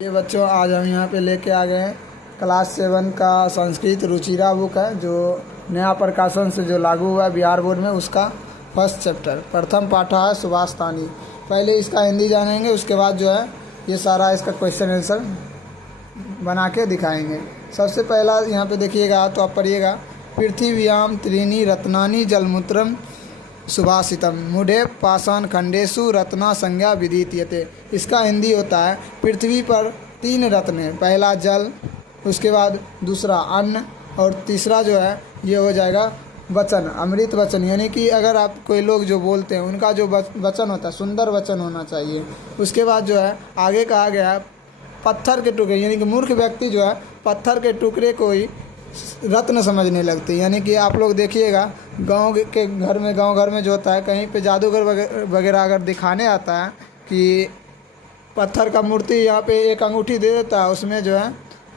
ये बच्चों आज हम यहाँ पे लेके आ गए हैं क्लास 7 का संस्कृत रुचिरा बुक है जो नया प्रकाशन से जो लागू हुआ है बिहार बोर्ड में, उसका फर्स्ट चैप्टर प्रथम पाठा है सुभाष तानी। पहले इसका हिंदी जानेंगे, उसके बाद जो है ये सारा इसका क्वेश्चन आंसर बना के दिखाएंगे। सबसे पहला यहाँ पे देखिएगा तो आप पढ़िएगा, पृथिव्याम त्रीणि रत्नानि जलमूत्रम सुभाषितम मूढ़े पाषाण खंडेशु रत्ना संज्ञा विदित्यते। इसका हिंदी होता है, पृथ्वी पर 3 रत्न है, पहला जल, उसके बाद दूसरा अन्न और तीसरा जो है ये हो जाएगा वचन, अमृत वचन। यानी कि अगर आप कोई लोग जो बोलते हैं उनका जो वचन होता है सुंदर वचन होना चाहिए। उसके बाद जो है आगे कहा गया है पत्थर के टुकड़े, यानी कि मूर्ख व्यक्ति जो है पत्थर के टुकड़े को ही रत्न समझने लगते हैं। यानी कि आप लोग देखिएगा गांव घर में जो होता है, कहीं पे जादूगर वगैरह अगर दिखाने आता है कि पत्थर का मूर्ति यहाँ पे एक अंगूठी दे देता है, उसमें जो है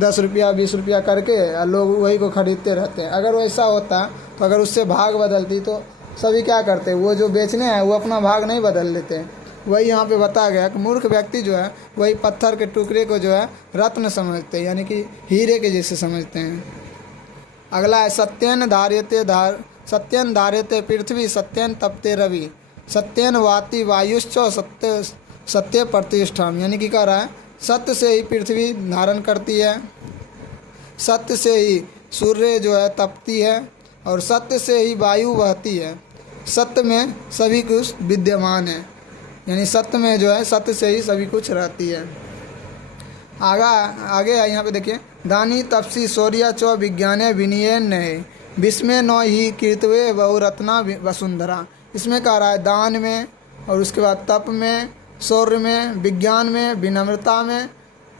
10 रुपया 20 रुपया करके लोग वही को ख़रीदते रहते हैं। अगर वैसा होता तो अगर उससे भाग बदलती तो सभी क्या करते, वो जो बेचने हैं वो अपना भाग नहीं बदल लेते हैं। वही यहाँ पे बताया गया कि मूर्ख व्यक्ति जो है वही पत्थर के टुकड़े को जो है रत्न समझते हैं, यानी कि हीरे के जैसे समझते हैं। अगला है सत्यन धार्यते पृथ्वी सत्यन तपते रवि सत्यन वाति वायुश्च सत्य सत्य प्रतिष्ठाम। यानी कि कह रहा है सत्य से ही पृथ्वी धारण करती है, सत्य से ही सूर्य जो है तपती है और सत्य से ही वायु बहती है, सत्य में सभी कुछ विद्यमान है। यानी सत्य में जो है सत्य से ही सभी कुछ रहती है। आगे है यहाँ पे देखिए, दानी तपसी शौर्य च विज्ञाने विनियन नये विस्मय न ही कीर्तवे बहुरत्ना वसुंधरा। इसमें कह रहा है दान में और उसके बाद तप में, शौर्य में, विज्ञान में, विनम्रता में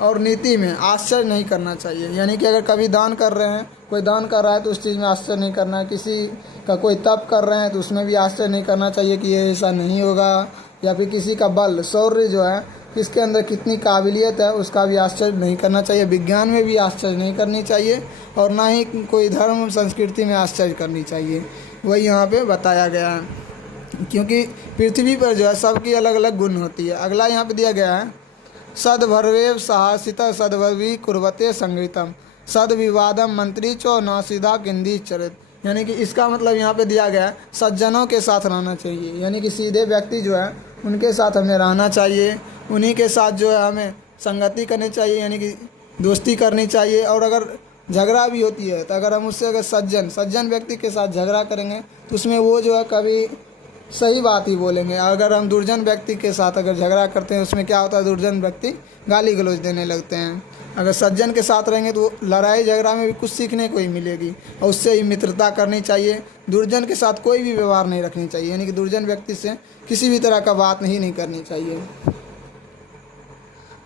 और नीति में आश्चर्य नहीं करना चाहिए। यानी कि अगर कभी दान कर रहे हैं, कोई दान कर रहा है तो उस चीज़ में आश्चर्य नहीं करना है। किसी का कोई तप कर रहे हैं तो उसमें भी आश्चर्य नहीं करना चाहिए कि ये ऐसा नहीं होगा। या फिर किसी का बल शौर्य जो है किसके अंदर कितनी काबिलियत है उसका भी आश्चर्य नहीं करना चाहिए। विज्ञान में भी आश्चर्य नहीं करनी चाहिए और ना ही कोई धर्म संस्कृति में आश्चर्य करनी चाहिए। वही यहाँ पे बताया गया है, क्योंकि पृथ्वी पर जो है सबकी अलग अलग गुण होती है। अगला यहाँ पे दिया गया है, सद्भर्वेव साहसिता सद्भवी कुर्वते संगीतम सद्विवादम मंत्री चो नासिदा किंदी चरित। यानी कि इसका मतलब यहाँ पे दिया गया है सज्जनों के साथ रहना चाहिए। यानी कि सीधे व्यक्ति जो है उनके साथ हमें रहना चाहिए, उन्हीं के साथ जो है हमें संगति करनी चाहिए, यानी कि दोस्ती करनी चाहिए। और अगर झगड़ा भी होती है तो अगर हम उससे अगर सज्जन व्यक्ति के साथ झगड़ा करेंगे तो उसमें वो जो है कभी सही बात ही बोलेंगे। अगर हम दुर्जन व्यक्ति के साथ अगर झगड़ा करते हैं उसमें क्या होता है, दुर्जन व्यक्ति गाली गलौज देने लगते हैं। अगर सज्जन के साथ रहेंगे तो लड़ाई झगड़ा में भी कुछ सीखने को ही मिलेगी और उससे ही मित्रता करनी चाहिए। दुर्जन के साथ कोई भी व्यवहार नहीं रखनी चाहिए, यानी कि दुर्जन व्यक्ति से किसी भी तरह का बात नहीं करनी चाहिए।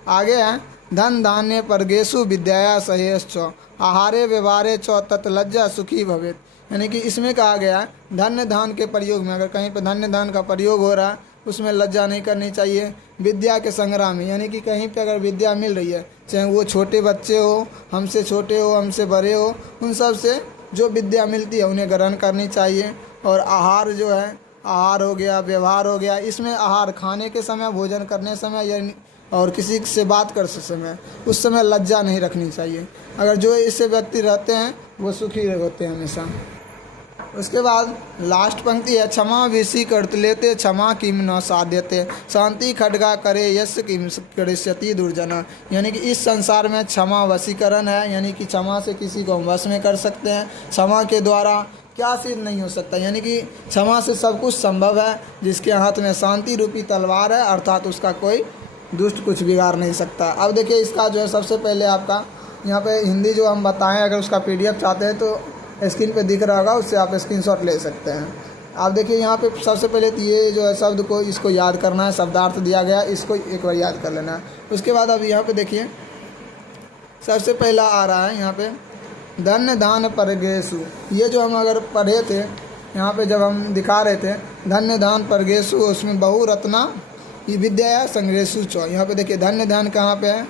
आगे है, धन धान्य परगेशु विद्याया सहेश्च आहारे व्यवहारे च तत्लज्जा सुखी भवेत। यानी कि इसमें कहा गया है धन्य धान के प्रयोग में, अगर कहीं पर धन्य धान का प्रयोग हो रहा है उसमें लज्जा नहीं करनी चाहिए। विद्या के संग्राम में, यानी कि कहीं पे अगर विद्या मिल रही है, चाहे वो छोटे बच्चे हो, हमसे छोटे हो, हमसे बड़े हो, उन सब से जो विद्या मिलती है उन्हें ग्रहण करनी चाहिए। और आहार जो है, आहार हो गया, व्यवहार हो गया, इसमें आहार खाने के समय, भोजन करने समय या और किसी से बात करते समय उस समय लज्जा नहीं रखनी चाहिए। अगर जो इससे व्यक्ति रहते हैं वो सुखी होते हैं हमेशा। उसके बाद लास्ट पंक्ति है, क्षमा विषि करत लेते क्षमा किम न साध्यते शांति खड्गा करे यश किम करिष्यति दुर्जना। यानी कि इस संसार में क्षमा वशीकरण है, यानी कि क्षमा से किसी को हम वश में कर सकते हैं। क्षमा के द्वारा क्या सिद्ध नहीं हो सकता, यानी कि क्षमा से सब कुछ संभव है। जिसके हाथ में शांति रूपी तलवार है अर्थात उसका कोई दुष्ट कुछ बिगाड़ नहीं सकता। अब देखिए इसका जो है सबसे पहले आपका यहाँ पे हिंदी जो हम बताएं, अगर उसका PDF चाहते हैं तो स्क्रीन पे दिख रहा होगा, उससे आप स्क्रीनशॉट ले सकते हैं। आप देखिए यहाँ पे सबसे पहले तो ये जो है शब्द को इसको याद करना है, शब्दार्थ दिया गया, इसको एक बार याद कर लेना है। उसके बाद अब यहाँ पे देखिए सबसे पहला आ रहा है यहाँ पे धन्य दान परगेशु। ये जो हम अगर पढ़े थे यहाँ पे जब हम दिखा रहे थे धन्य दान परगेशु, उसमें बहुरत्ना विद्या संग्रेशु चौ। यहाँ पे देखिए धन्य ध्यान कहाँ पे है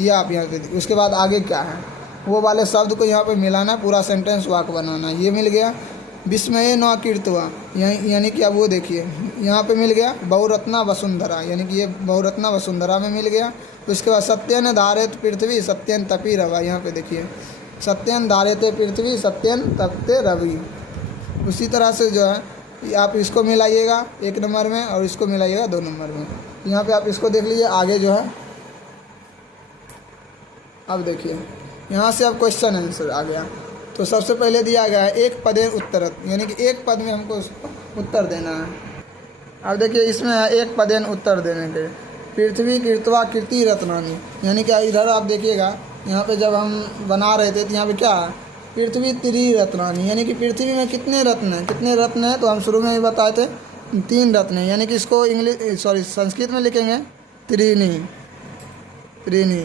ये आप यहाँ पे देखिए। उसके बाद आगे क्या है वो वाले शब्द को यहाँ पे मिलाना, पूरा सेंटेंस वाक्य बनाना। ये मिल गया, विस्मय न कीर्तवा, यानी कि अब वो देखिए यहाँ पे मिल गया बहुरत्ना वसुंधरा, यानी कि ये बहुरत्ना वसुंधरा में मिल गया। उसके बाद सत्यन धारित पृथ्वी सत्यन तपी रवा, यहाँ पे देखिए सत्यन धारित पृथ्वी सत्यन तपते रवि। उसी तरह से जो है आप इसको मिलाइएगा 1 नंबर में और इसको मिलाइएगा 2 नंबर में। यहाँ पे आप इसको देख लीजिए। आगे जो है अब देखिए यहाँ से अब क्वेश्चन आंसर आ गया। तो सबसे पहले दिया गया है एक पदे उत्तरत, यानी कि एक पद में हमको उत्तर देना है। अब देखिए इसमें है एक पदेन उत्तर देने के, पृथ्वी कृत्वा कीर्ति रत्नानी, यानी कि इधर आप देखिएगा यहाँ पे जब हम बना रहे थे तो यहाँ पे क्या है पृथ्वी त्रिरत्नानी, यानी कि पृथ्वी में कितने रत्न हैं, कितने रत्न हैं। तो हम शुरू में ही बताए थे 3 रत्न हैं, यानी कि इसको संस्कृत में लिखेंगे त्रीनी त्रीनी।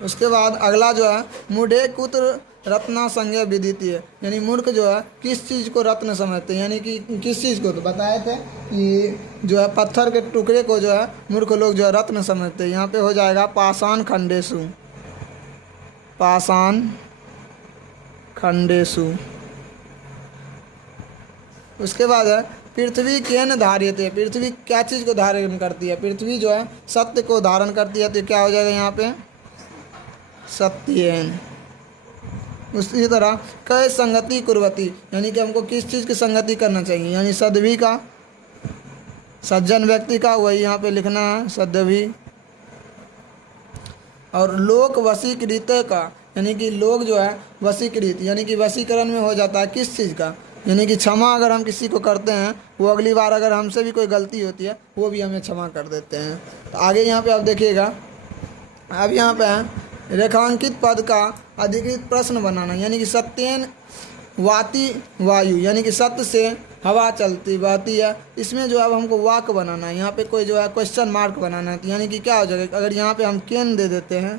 उसके बाद अगला जो है मूढ़े कुत्र रत्ना संज्ञा विदिती है, यानी मूर्ख जो है किस चीज़ को रत्न समझते हैं, यानी कि किस चीज़ को। तो बताए थे कि जो है पत्थर के टुकड़े को जो है मूर्ख लोग जो है रत्न समझते हैं। यहाँ पे हो जाएगा पाषाण खंडेशु, पाषाण खंडेशु। उसके बाद है पृथ्वी केन धार्यते, पृथ्वी क्या चीज़ को धारण करती है। पृथ्वी जो है सत्य को धारण करती है, तो क्या हो जाएगा यहाँ पे सत्येन। उसी तरह कै संगति कुर्वती, यानी कि हमको किस चीज़ की संगति करना चाहिए, यानी सद्भी का, सज्जन व्यक्ति का, वही यहाँ पे लिखना है सद्भी। और लोक वशीकृत का, यानी कि लोग जो है वशीकृत, यानी कि वशीकरण में हो जाता है किस चीज़ का, यानी कि क्षमा अगर हम किसी को करते हैं वो अगली बार अगर हमसे भी कोई गलती होती है वो भी हमें क्षमा कर देते हैं। तो आगे यहाँ पे आप देखिएगा, अब यहाँ पे है रेखांकित पद का अधिकृत प्रश्न बनाना, यानी कि सत्येन वाति वायु, यानी कि सत्य से हवा चलती बहती है। इसमें जो है अब हमको वाक्य बनाना है, यहाँ पे कोई जो है क्वेश्चन मार्क बनाना है। तो यानी कि क्या हो जाएगा, अगर यहाँ पे हम केन दे देते हैं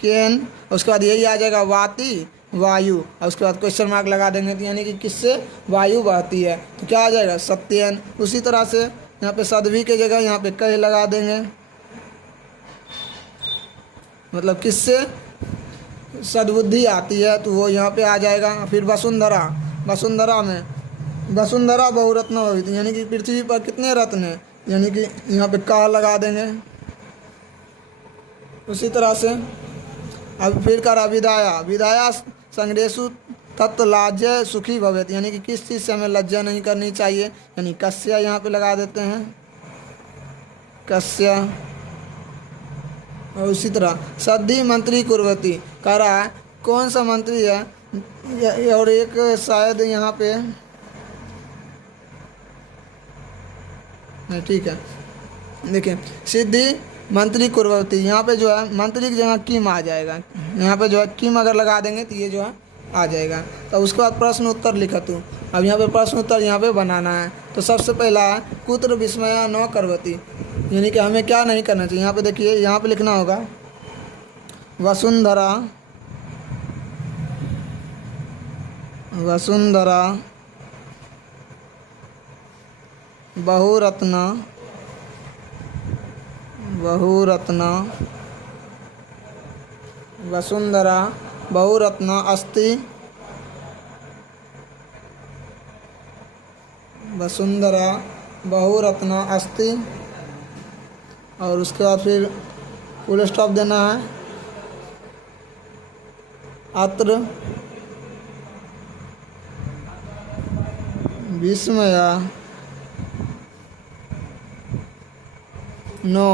केन, उसके बाद यही आ जाएगा वाति वायु, और उसके बाद क्वेश्चन मार्क लगा देंगे, तो यानी कि किससे वायु बहती है, तो क्या आ जाएगा सत्येन। उसी तरह से यहाँ पे सद्भी के जगह यहाँ पे कह लगा देंगे, मतलब किससे सद्बुद्धि आती है, तो वो यहाँ पे आ जाएगा। फिर वसुंधरा, वसुंधरा में वसुंधरा बहुरत्न भवित, यानी कि पृथ्वी पर कितने रत्न हैं, यानी कि यहाँ पे का लगा देंगे। उसी तरह से अब फिर करा विदाया, विदाया संग्रेशु तत्लाज्य सुखी भवित, यानी कि किस चीज़ से हमें लज्जा नहीं करनी चाहिए, यानी कस्या यहाँ पे लगा देते हैं कस्या। और उसी तरह सद्धि मंत्री कुर्वती कह रहा है कौन सा मंत्री है, और एक शायद यहाँ पे नहीं, ठीक है देखिए सिद्धि मंत्री कुर्वती, यहाँ पे जो है मंत्री की जगह किम आ जाएगा, यहाँ पे जो है किम अगर लगा देंगे तो ये जो है आ जाएगा। तो उसके बाद प्रश्न उत्तर लिखा तू, अब यहाँ पे प्रश्न उत्तर यहाँ पे बनाना है। तो सबसे पहला है कुत्र विस्मया न करवती, यानी कि हमें क्या नहीं करना चाहिए। यहाँ पे देखिए यहाँ पे लिखना होगा वसुंधरा वसुंधरा बहुरत्ना बहुरत्ना वसुंधरा बहुरत्ना अस्ति वसुंधरा बहुरत्ना अस्ति। और उसके बाद फिर फुल स्टॉप देना है अत्र विस्मया नो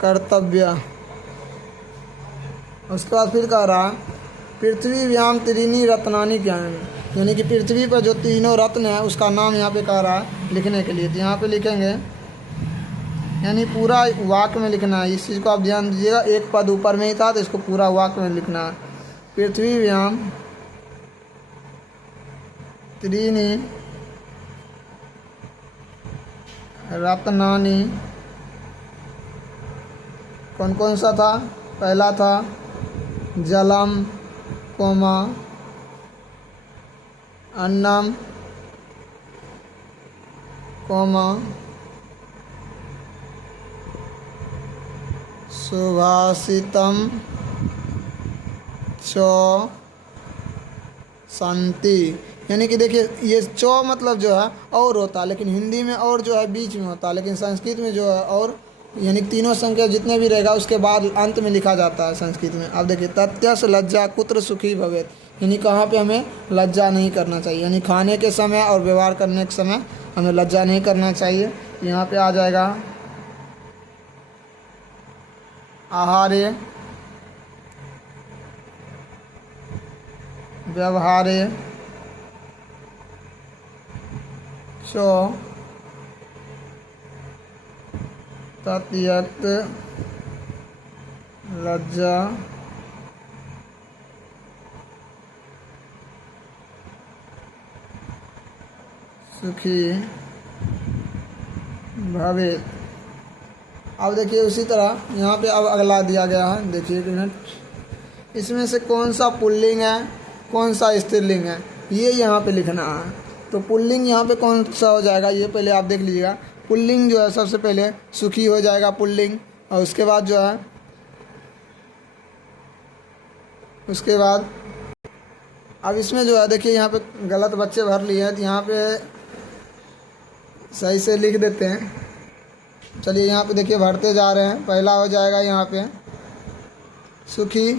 कर्तव्य। उसके बाद फिर कह रहा पृथ्वी व्याम त्रीनी रत्नानी क्या है, यानी कि पृथ्वी पर जो तीनों रत्न है उसका नाम यहाँ पे कह रहा है लिखने के लिए। तो यहाँ पे लिखेंगे, यानी पूरा वाक्य में लिखना है। इस चीज़ को आप ध्यान दीजिएगा, एक पद ऊपर में ही था तो इसको पूरा वाक्य में लिखना है। पृथ्वी व्याम त्रीनी रत्नानी, कौन कौन सा था, पहला था जलम कोमा अन्नम कोमा सुभाषितम च शांति। यानी कि देखिए ये चौ मतलब जो है और होता है, लेकिन हिंदी में और जो है बीच में होता है, लेकिन संस्कृत में जो है और, यानी कि तीनों संख्या जितने भी रहेगा उसके बाद अंत में लिखा जाता है संस्कृत में। अब देखिए तत्यस लज्जा कुत्र सुखी भवेत, यानी कहाँ पे हमें लज्जा नहीं करना चाहिए, यानी खाने के समय और व्यवहार करने के समय हमें लज्जा नहीं करना चाहिए। यहाँ पे आ जाएगा आहारे व्यवहारे चो तत्यत लज्जा सुखी भवेत। अब देखिए उसी तरह यहाँ पे अब अगला दिया गया है, देखिए एक मिनट, इसमें से कौन सा पुल्लिंग है कौन सा स्त्रीलिंग है ये यहाँ पे लिखना है। तो पुल्लिंग यहाँ पे कौन सा हो जाएगा ये पहले आप देख लीजिएगा। पुल्लिंग जो है सबसे पहले सुखी हो जाएगा पुल्लिंग, और उसके बाद जो है उसके बाद अब इसमें जो है देखिए यहाँ पे गलत बच्चे भर लिए हैं, तो यहाँ पे सही से लिख देते हैं। चलिए यहाँ पे देखिए भरते जा रहे हैं। पहला हो जाएगा यहाँ पे सुखी,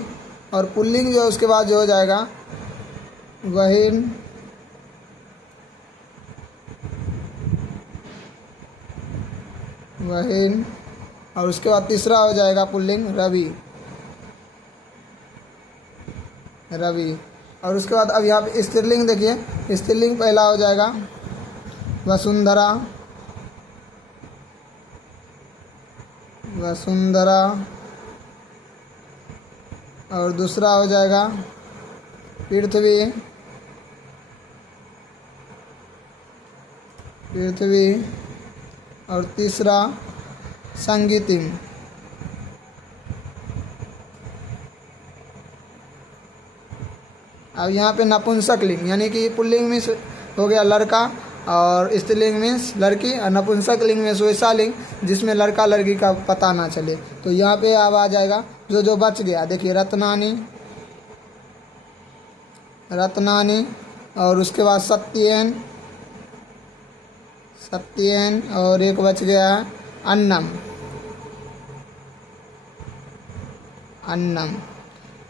और पुल्लिंग जो है उसके बाद जो हो जाएगा बहिन, बहिन, और उसके बाद तीसरा हो जाएगा पुल्लिंग रवि, रवि। और उसके बाद अब यहाँ पे स्त्रीलिंग देखिए, स्त्रीलिंग पहला हो जाएगा वसुंधरा, वसुंधरा, और दूसरा हो जाएगा पृथ्वी, पृथ्वी, और तीसरा संगीतिम। अब यहाँ पे नपुंसक लिंग, यानी कि पुल्लिंग में हो गया लड़का, और स्त्रीलिंग मीन्स लड़की, और नपुंसक लिंग में वैसा लिंग जिसमें लड़का लड़की का पता ना चले। तो यहाँ पे अब आ जाएगा जो जो बच गया, देखिए रत्नानी, रत्नानी, और उसके बाद सत्येन, सत्येन, और एक बच गया है अन्नम, अन्नम।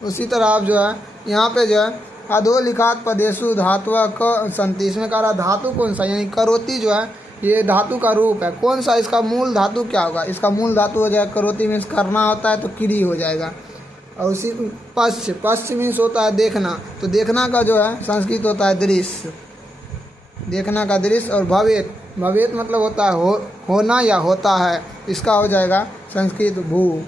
उसी तरह आप जो है यहाँ पे जो है अधोलिखात पदेशु धातु क संति, इसमें कह रहा धातु कौन सा, यानी करोती जो है ये धातु का रूप है, कौन सा, इसका मूल धातु क्या होगा, इसका मूल धातु हो जाएगा करोती मीन्स करना होता है तो क्री हो जाएगा। और उसी पश्च, पश्च मीन्स होता है देखना, तो देखना का जो है संस्कृत होता है दृश्य, देखना का दृश्य। और भवेत, भवेत मतलब होता है होना या होता है, इसका हो जाएगा संस्कृत भू।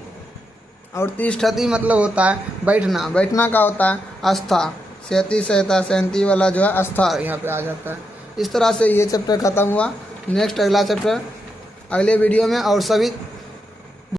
और तिष्ठति मतलब होता है बैठना, बैठना का होता है आस्था, सहती सहता सहती वाला जो है आस्था यहाँ पे आ जाता है। इस तरह से ये चैप्टर ख़त्म हुआ। नेक्स्ट अगला चैप्टर अगले वीडियो में, और सभी